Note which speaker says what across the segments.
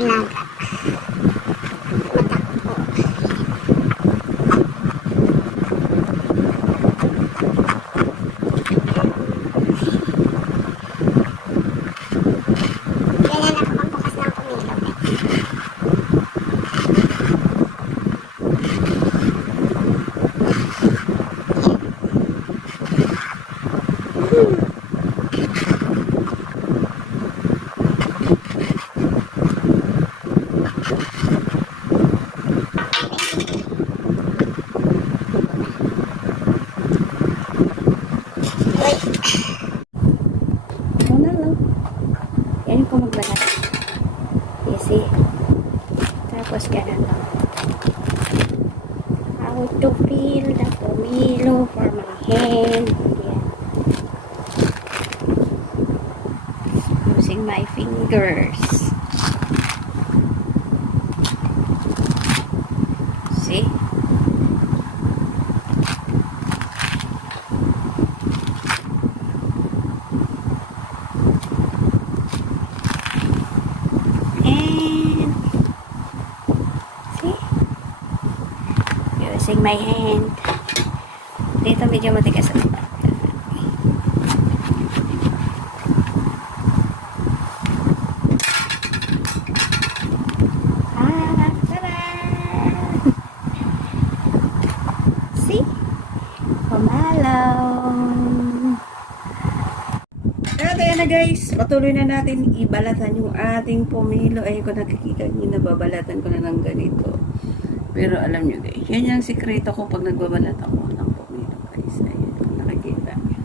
Speaker 1: alaga. Matakbo. Ganyan ako magbukas ng pomelo guys. Uy,
Speaker 2: Ito na lang. Yan ko magbalat. Easy. Tapos ganun lang. How to peel the pomelo for my hand. Yan. Using my fingers. See? And see? Using my hand. Dito medyo matigas ang bata. Ah,
Speaker 3: na guys, patuloy na natin ibalatan yung ating pomelo. Ayun ko nakikita nyo, nababalatan ko na ng ganito. Pero alam nyo guys, yan yung sikreto ko pag nagbabalat ako ng pomelo guys. Ayun, kung nakikita nyo.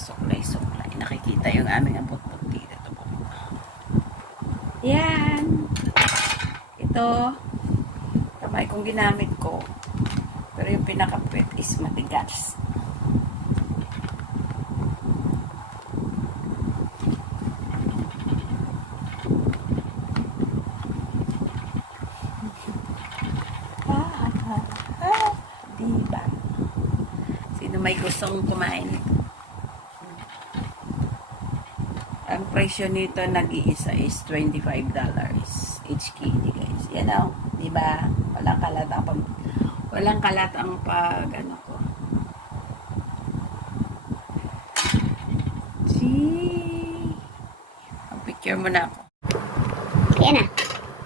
Speaker 3: Suklay, suklay. Nakikita yung aming apot-pot dito. Ito po. Yan. Ito, kamay kong ginamit ko. Pero yung pinakapwet is matigas. Ah, ah, ah. Diba? Sino may gustong kumain? Ang presyo nito nag-iisa is $25 each kg guys. Yan o. Diba? Walang kalat ang pag, walang kalat ang pag ano ko. See? Ang picture mo na ako.
Speaker 1: Ayan na.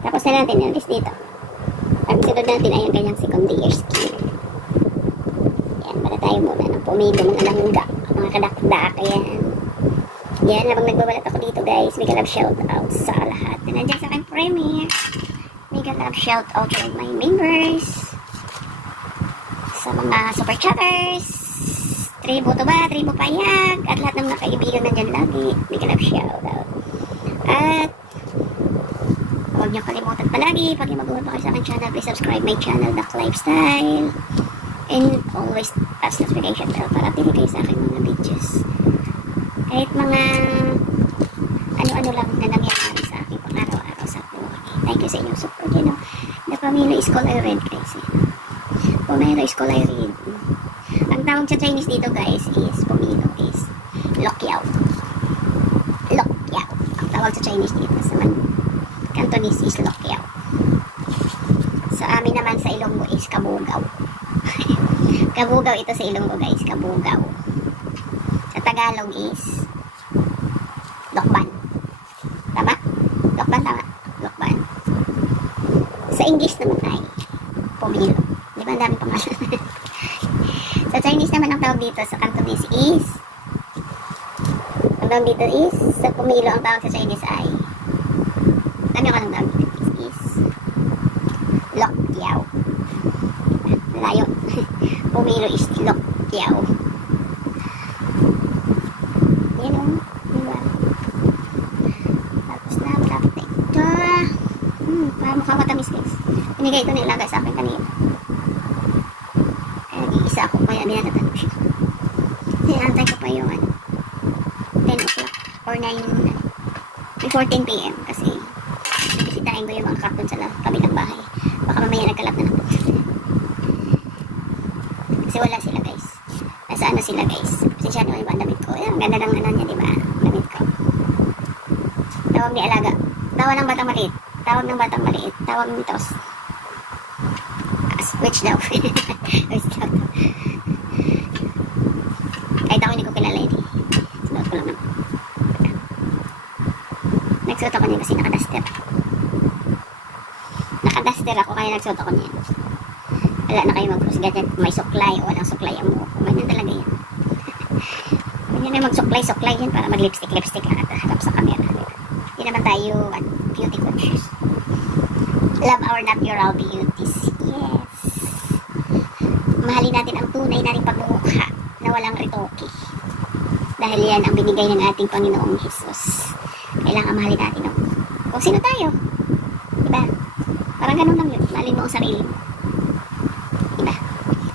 Speaker 1: Tapos na natin yung list dito. Ang sunod natin ay yung kanyang second year skill. Yan, para tayo muna ng pumido, mga kadakdak, ayan. Yan, habang nagbabalat ako dito guys, mega love shout out sa lahat na nandiyan sa aking premiere. Mega love shout out to my members. Sa mga super chatters. Tribo to ba? Tribo payag. At lahat ng mga kaibigan nandyan lagi. Mega love shout out. At Huwag niyo kalimutan palagi, pag mag-uwan pa kayo sa aking channel, please subscribe my channel, Duck Lifestyle. And always pass notification bell para update kayo sa aking mga videos. Kahit mga ano-ano lang na nangyayari sa aking pang-araw-araw sa buhay. Thank you sa inyong support. You know, the Pamela is called I read guys. Pamela is called I read. Ang tawag sa Chinese dito guys is Pumilo is Lokyao. Lokyao. Ang tawag sa Chinese dito sa man Cantonese is Lokyao. Sa amin naman sa Ilonggo is Kabugaw. Kabugaw ito sa Ilonggo guys, Kabugaw. Sa Tagalog is Lokban. Tama? Lokban tama. Lokban. Sa English naman ay Pomelo. Di ba ang daming pangalan? sa Chinese naman ang tawag dito sa Cantonese is ang tawag dito is sa Pomelo ang tawag sa Chinese ay ano ka ng tawag dito Pomelo is Lokyaw. Yan o. Diba? Tapos na, malapit. Hmm, para mukhang matamis guys. Pinigay ito nilagay sa akin kanina. Kaya nag-iisa ako, kaya binatatan ko siya. Hinantay ko pa yung ano. before 9, before 10 p.m. Kasi bisitahin ko yung mga cartoon sa la- kabilang bahay. Baka mamaya nagkalat na lang po. Kasi wala sila guys. Nasa ano sila guys. Pasensya na yung damit ko. Ayan, ganda ng ano niya, di ba? Damit ko. Tawag ni Alaga. Tawag ng batang maliit. Tawag ng batang maliit. Tawag ni Tos. Switch daw. Switch daw. Kahit ako hindi ko kilala yun eh. Sinuot ko lang naman. Nagsuot ako niyan kasi nakaduster. Nakaduster ako kaya nagsuot ako niyan. Wala na kayo mag-husga dyan may suklay o walang suklay ang ko. Ganyan talaga yan. Ganyan na mag-suklay-suklay yan para mag-lipstick-lipstick at harap sa camera. Diba? Hindi naman tayo ano, beauty conscious. Love our natural beauties. Yes. Mahalin natin ang tunay nating pagmumukha na walang retoke. Dahil yan ang binigay ng ating Panginoong Jesus. Kailangan mahalin natin ang kung sino tayo. Diba? Parang ganun lang yun. Mahalin mo ang sarili mo.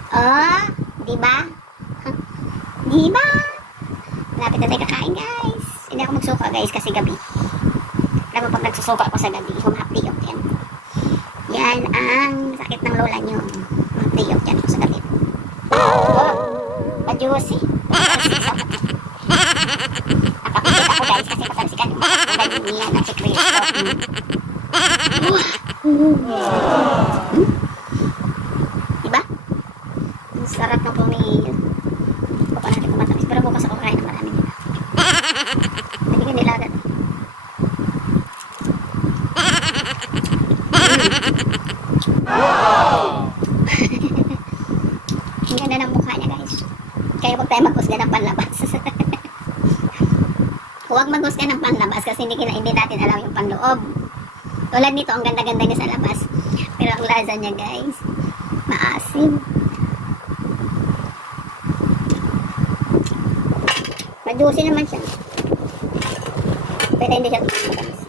Speaker 1: Oh, diba? Huh? Diba? Malapit na tayo kakain, guys. Hindi ako magsuka, guys, kasi gabi. Alam mo, pag nagsusuka ako sa gabi, humahapdi yung yan. Yan ang sakit ng lola nyo. Humahapdi yung yan ako sa gabi. Oh, majusi. Nakapikit ako, guys, kasi patalsikan yung mga niya na si Chris. Hmm? Sarap ng pumil. Baka natin kumatamis. Pero bukas ako kain ng marami nila. Binigyan nila agad. Ang ganda ng mukha niya guys. Kaya huwag tayo maghusga ng panlabas. huwag maghusga ng panlabas kasi hindi, hindi natin alam yung panloob. Tulad nito, ang ganda-ganda niya sa labas. Pero ang lasa niya guys, maasim. Majusi naman siya. Pero hindi siya matamis.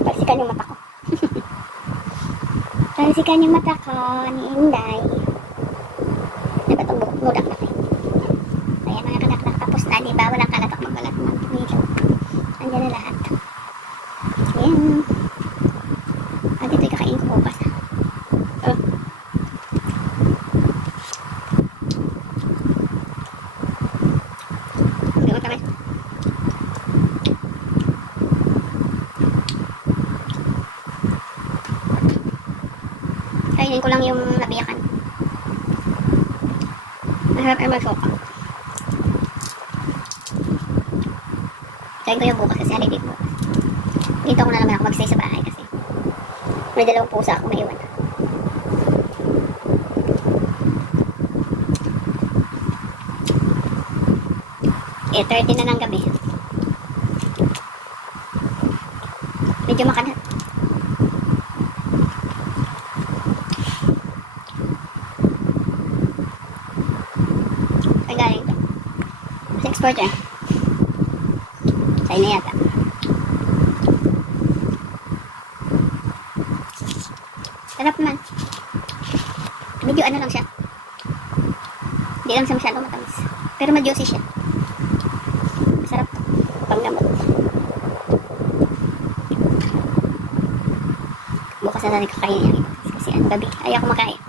Speaker 1: Palsikan yung mata ko. Palsikan yung mata ko ni Inday. Ano ba itong buhok? Mudak na kayo. Ayan mga kalaknak. Tapos na, di ba? Walang kalatak magbalat ng pumilo. Andiyan na lahat. Ayan. Ah, dito yung kakain ko bukas. Oh. Hindi mo kami. Kainin ko lang yung nabiyakan. Masarap ay magsoka. Kain ko yung bukas kasi holiday bukas. Dito ko na naman ako mag-stay sa bahay kasi may dalawang pusa ako maiwan. Eh, 30 na ng gabi. Medyo makanat. Ay, galing to. Sa export eh. China yata. Sarap naman. Medyo ano lang siya. Hindi lang siya masyado matamis. Pero ma-juicy siya. Masarap to. Panggamot. Bukas na natin kakainin yan. Kasi ano, gabi. Ayaw ko makain.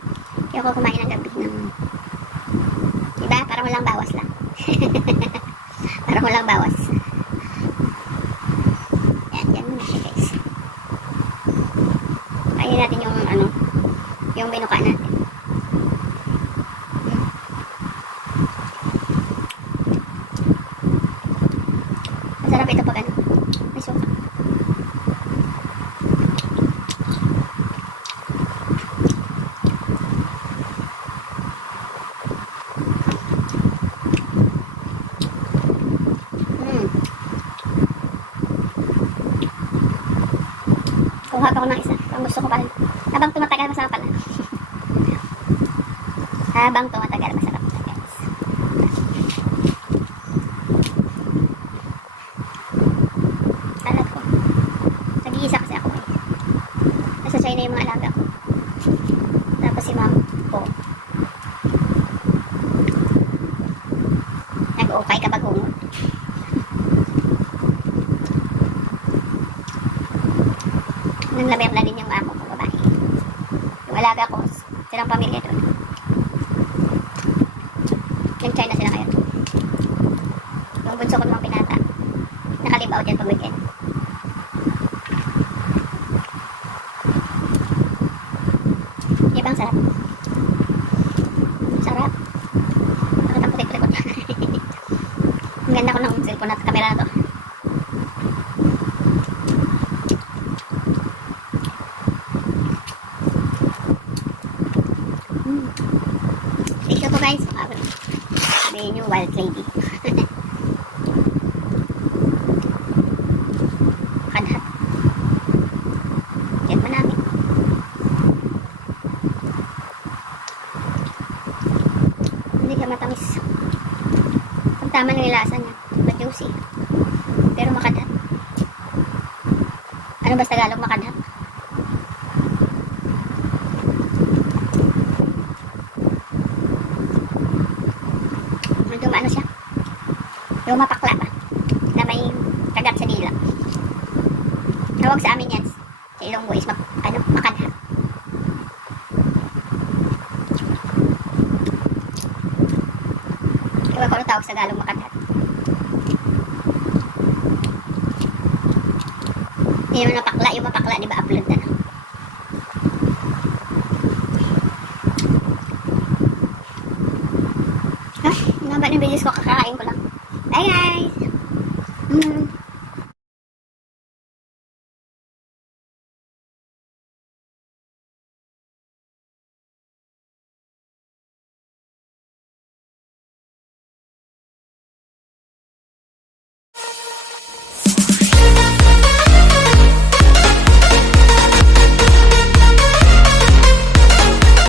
Speaker 1: Ayaw ko kumain ng gabi ng... Diba? Parang walang bawas lang. Parang walang bawas. Yan, yan muna siya guys. Kainin natin yung ano, yung binuka natin. Mm. Masarap ito pag ano, may suka. Mm. Kuha pa ako ng isa. Ang gusto ko pa rin. Habang tumatagal, masarap pala. Habang tumatagal, masarap guys. Alam ko. Nag-iisa kasi ako eh. Nasa China yung mga alaga ko. Tapos si mom ko. Nag-ukay kapag umot. alaga ko. Silang pamilya doon. Yung China sila ngayon. Yung bunso ko mga pinata. Nakalibaw dyan pag weekend. Ibang sarap. Sarap. Ko likod ko. Ang ganda ko ng cellphone at camera na to. Hmm. Thank you po guys. Nyo, wild lady. Kadhat. Yan pa namin. Hindi siya matamis. Tama ng ilasa niya. Ma-juicy. Pero makadhat. Ano ba sa Tagalog makadhat? Medyo maano siya. Yung mapakla ba? Na may kagat sa dila. Tawag sa amin yan. Sa Ilonggo is mak ano, makadhat. Ewan ko ano tawag sa Galong makadhat. Hindi naman mapakla. Yung mapakla, di ba, upload na. Ah, naba ng videos ko, kakakain ko lang. Bye guys! Mm.